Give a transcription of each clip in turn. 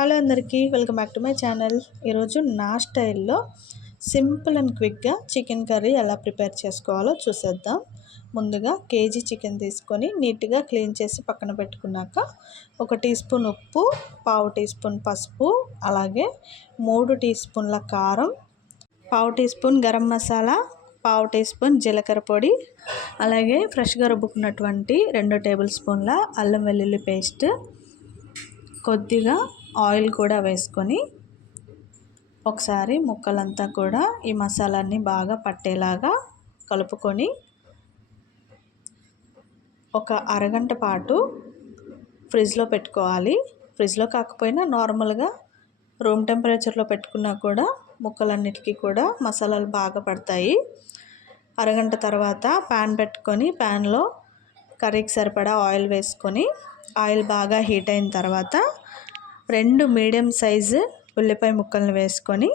Hello అందరికీ welcome back to my channel. ఈరోజు నా స్టైల్లో సింపుల్ అండ్ క్విక్గా చికెన్ కర్రీ ఎలా ప్రిపేర్ చేసుకోవాలో చూసేద్దాం. ముందుగా కేజీ చికెన్ తీసుకొని నీట్గా క్లీన్ చేసి పక్కన పెట్టుకున్నాక 1 టీ స్పూన్ ఉప్పు, 1/2 టీ స్పూన్ పసుపు, అలాగే 3 టీ స్పూన్ల కారం, 1/2 tea spoon garam masala, 1/2 tea spoon జీలకర్ర పొడి, అలాగే ఫ్రెష్గా రుబ్బుకున్నటువంటి 2 టేబుల్ స్పూన్ల అల్లం వెల్లుల్లి పేస్ట్, కొద్దిగా ఆయిల్ కూడా వేసుకొని ఒకసారి ముక్కలంతా కూడా ఈ మసాలాన్ని బాగా పట్టేలాగా కలుపుకొని ఒక అరగంట పాటు ఫ్రిడ్జ్లో పెట్టుకోవాలి. ఫ్రిడ్జ్లో కాకపోయినా నార్మల్గా రూమ్ టెంపరేచర్లో పెట్టుకున్నా కూడా ముక్కలన్నిటికీ కూడా మసాలాలు బాగా పడతాయి. అరగంట తర్వాత ప్యాన్ పెట్టుకొని ప్యాన్లో కర్రీకి సరిపడా ఆయిల్ వేసుకొని ఆయిల్ బాగా హీట్ అయిన తర్వాత 2 మీడియం సైజు ఉల్లిపాయ ముక్కలను వేసుకొని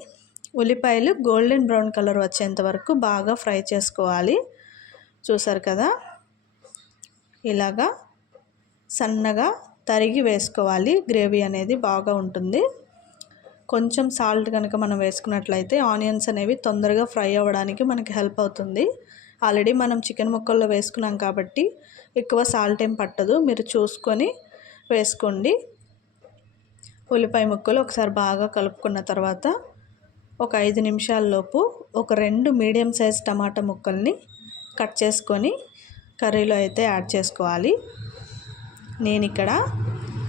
ఉల్లిపాయలు గోల్డెన్ బ్రౌన్ కలర్ వచ్చేంత వరకు బాగా ఫ్రై చేసుకోవాలి. చూసారు కదా, ఇలాగా సన్నగా తరిగి వేసుకోవాలి. గ్రేవీ అనేది బాగా ఉంటుంది. కొంచెం సాల్ట్ కనుక మనం వేసుకున్నట్లయితే ఆనియన్స్ అనేవి తొందరగా ఫ్రై అవ్వడానికి మనకి హెల్ప్ అవుతుంది. ఆల్రెడీ మనం చికెన్ ముక్కల్లో వేసుకున్నాం కాబట్టి ఎక్కువ సాల్ట్ ఏం పట్టదు, మీరు చూసుకొని వేసుకోండి. ఉల్లిపాయ ముక్కలు ఒకసారి బాగా కలుపుకున్న తర్వాత ఒక 5 నిమిషాల్లోపు ఒక 2 మీడియం సైజ్ టమాటా ముక్కల్ని కట్ చేసుకొని కర్రీలో అయితే యాడ్ చేసుకోవాలి. నేను ఇక్కడ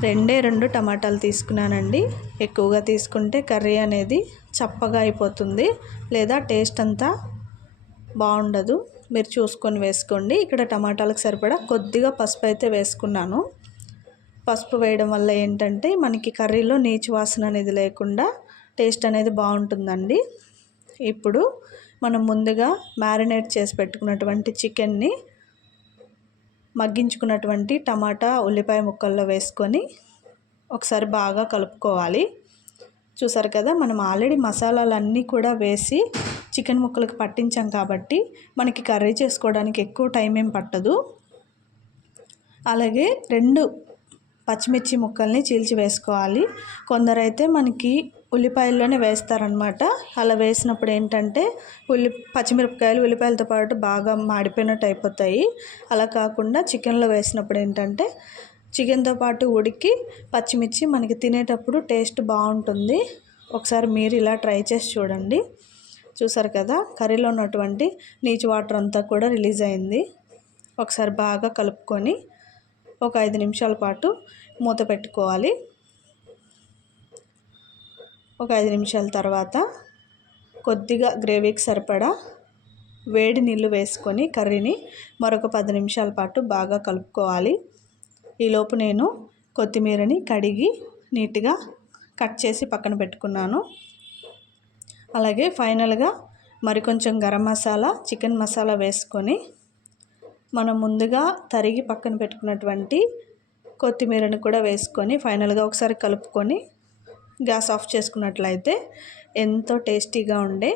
2 టమాటాలు తీసుకున్నానండి. ఎక్కువగా తీసుకుంటే కర్రీ అనేది చప్పగా అయిపోతుంది, లేదా టేస్ట్ అంతా బాగుండదు. మీరు చూసుకొని వేసుకోండి. ఇక్కడ టమాటాలకు సరిపడా కొద్దిగా పసుపు అయితే వేసుకున్నాను. పసుపు వేయడం వల్ల ఏంటంటే మనకి కర్రీలో నీచు వాసన అనేది లేకుండా టేస్ట్ అనేది బాగుంటుందండి. ఇప్పుడు మనం ముందుగా మ్యారినేట్ చేసి పెట్టుకున్నటువంటి చికెన్ని మగ్గించుకున్నటువంటి టమాటా ఉల్లిపాయ ముక్కల్లో వేసుకొని ఒకసారి బాగా కలుపుకోవాలి. చూసారు కదా, మనం ఆల్రెడీ మసాలాలన్నీ కూడా వేసి చికెన్ ముక్కలకు పట్టించాం కాబట్టి మనకి కర్రీ చేసుకోవడానికి ఎక్కువ టైం ఏం పట్టదు. అలాగే 2 పచ్చిమిర్చి ముక్కల్ని చీల్చి వేసుకోవాలి. కొందరైతే మనకి ఉల్లిపాయల్లోనే వేస్తారనమాట. అలా వేసినప్పుడు ఏంటంటే పచ్చిమిరపకాయలు ఉల్లిపాయలతో పాటు బాగా మాడిపోయినట్టు అయిపోతాయి. అలా కాకుండా చికెన్లో వేసినప్పుడు ఏంటంటే చికెన్తో పాటు ఉడికి పచ్చిమిర్చి మనకి తినేటప్పుడు టేస్ట్ బాగుంటుంది. ఒకసారి మీరు ఇలా ట్రై చేసి చూడండి. చూసారు కదా, కర్రీలో ఉన్నటువంటి నీచు వాటర్ అంతా కూడా రిలీజ్ అయింది. ఒకసారి బాగా కలుపుకొని ఒక 5 నిమిషాల పాటు మూత పెట్టుకోవాలి. ఒక 5 నిమిషాల తర్వాత కొద్దిగా గ్రేవీకి సరిపడా వేడి నీళ్ళు వేసుకొని కర్రీని మరొక 10 నిమిషాల పాటు బాగా కలుపుకోవాలి. ఈలోపు నేను కొత్తిమీరని కడిగి నీట్గా కట్ చేసి పక్కన పెట్టుకున్నాను. అలాగే ఫైనల్గా మరికొంచెం గరం మసాలా, చికెన్ మసాలా వేసుకొని మనం ముందుగా తరిగి పక్కన పెట్టుకున్నటువంటి కొత్తిమీరను కూడా వేసుకొని ఫైనల్గా ఒకసారి కలుపుకొని గ్యాస్ ఆఫ్ చేసుకున్నట్లయితే ఎంతో టేస్టీగా ఉండే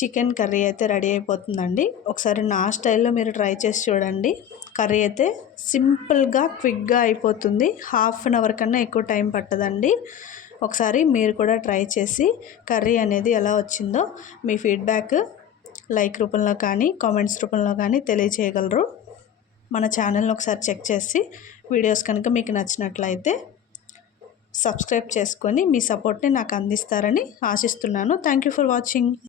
చికెన్ కర్రీ అయితే రెడీ అయిపోతుందండి. ఒకసారి నా స్టైల్లో మీరు ట్రై చేసి చూడండి. కర్రీ అయితే సింపుల్గా క్విక్గా అయిపోతుంది. హాఫ్ అన్ అవర్ కన్నా ఎక్కువ టైం పట్టదండి. ఒకసారి మీరు కూడా ట్రై చేసి కర్రీ అనేది ఎలా వచ్చిందో మీ ఫీడ్బ్యాక్ లైక్ రూపంలో కానీ కామెంట్స్ రూపంలో కానీ తెలియజేయగలరు. మన ఛానల్ని ఒకసారి చెక్ చేసి వీడియోస్ కనుక మీకు నచ్చినట్లయితే సబ్స్క్రైబ్ చేసుకొని మీ సపోర్ట్ని నాకు అందిస్తారని ఆశిస్తున్నాను. Thank you for watching.